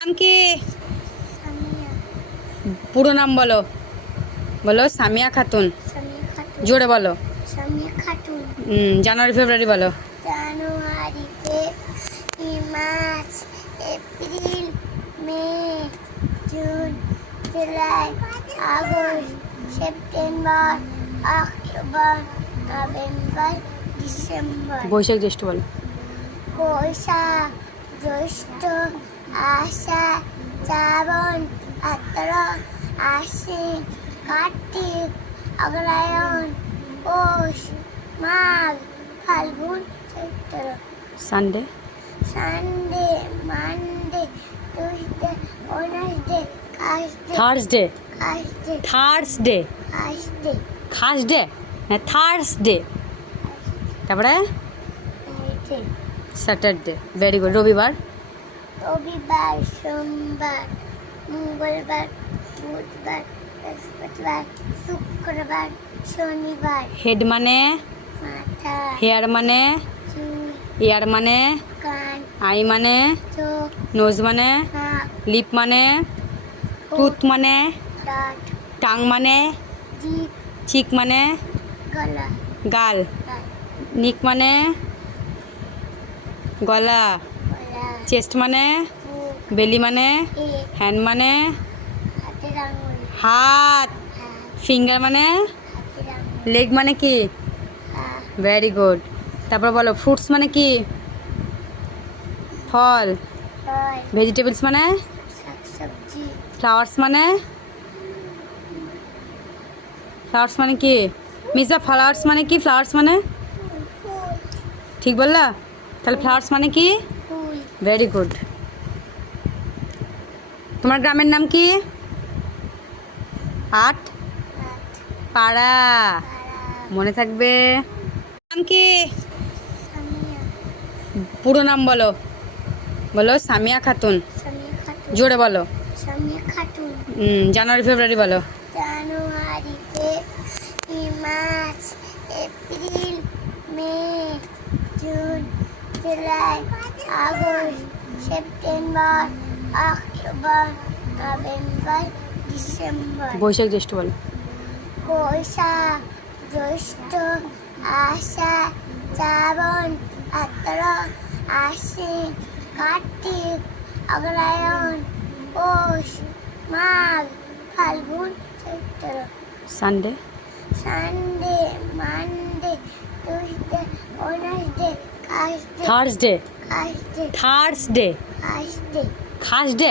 নাম কি? সামিয়া। পুরো নাম বলো। বলো সামিয়া খাতুন। সামিয়া খাতুন। জোরে বলো। সামিয়া খাতুন। জানুয়ারি ফেব্রুয়ারি বলো। January, February, March, April, May, June, July, August, September, October, November, December. বৈশাখ জ্যৈষ্ঠ বলো। বৈশাখ, জ্যৈষ্ঠ, আষাঢ়, শ্রাবণ, ভাদ্র, আশ্বিন, কার্তিক, অগ্রহায়ণ, পৌষ, মাঘ, ফাল্গুন, চৈত্র। Sunday. Sunday, Monday, Tuesday, Wednesday, Thursday. Thursday, Thursday. Thursday, Thursday না থার্সডে। তারপরে ফ্রাইডে, স্যাটারডে। Very good. রবিবার। রবিবার, সোমবার, মঙ্গলবার, বুধবার, বৃহস্পতিবার, শুক্রবার, শনিবার। হেড মানে? মাথা, হেয়ার মানে? চুল, ইয়ার মানে? কান, আই মানে? চোখ, নোজ মানে? নাক, লিপ মানে? টুথ মানে? দাঁত, টাং মানে? জিভ, চিক মানে? গলা, গাল। গাল, নিক মানে? গলা। গলা, চেস্ট মানে? মুখ, বেলি মানে? পেট, হ্যান্ড মানে? হাতের আঙুল, হাত। হাত, ফিঙ্গার মানে? হাতের আঙুল, লেগ মানে কি? হাত, ভেরি গুড। তারপর বলো ফ্রুটস মানে কি? ফল। ফল, ভেজিটেবলস মানে? শাকসবজি, ফ্লাওয়ার্স মানে? ফ্লাওয়ার্স মানে কি? মিসা ফ্লাওয়ার্স মানে কি? ফ্লাওয়ার্স মানে? ফুল, ঠিক বললা? তাহলে ফ্লাওয়ার্স মানে কি? ফুল। Very good. তোমার গ্রামের নাম কি? আট হাত, পাড়া। পাড়া, মনে থাকবে। নাম কি? সামিয়া। পুরো নাম বলো। বলো সামিয়া খাতুন। সামিয়া খাতুন। জোরে বলো। সামিয়া খাতুন। জানুয়ারি ফেব্রুয়ারি বলো। January, February, March, April, May, June, July, August, September, October, November, December. বৈশাখ জ্যৈষ্ঠ বলো। বৈশাখ, জ্যৈষ্ঠ, আষাঢ়, শ্রাবণ, ভাদ্র, আশ্বিন, কার্তিক, অগ্রহায়ণ, পৌষ, মাঘ, ফাল্গুন, চৈত্র। Sunday. Sunday, Monday, Tuesday, Wednesday, Thursday. Thursday, Thursday. Thursday, Thursday.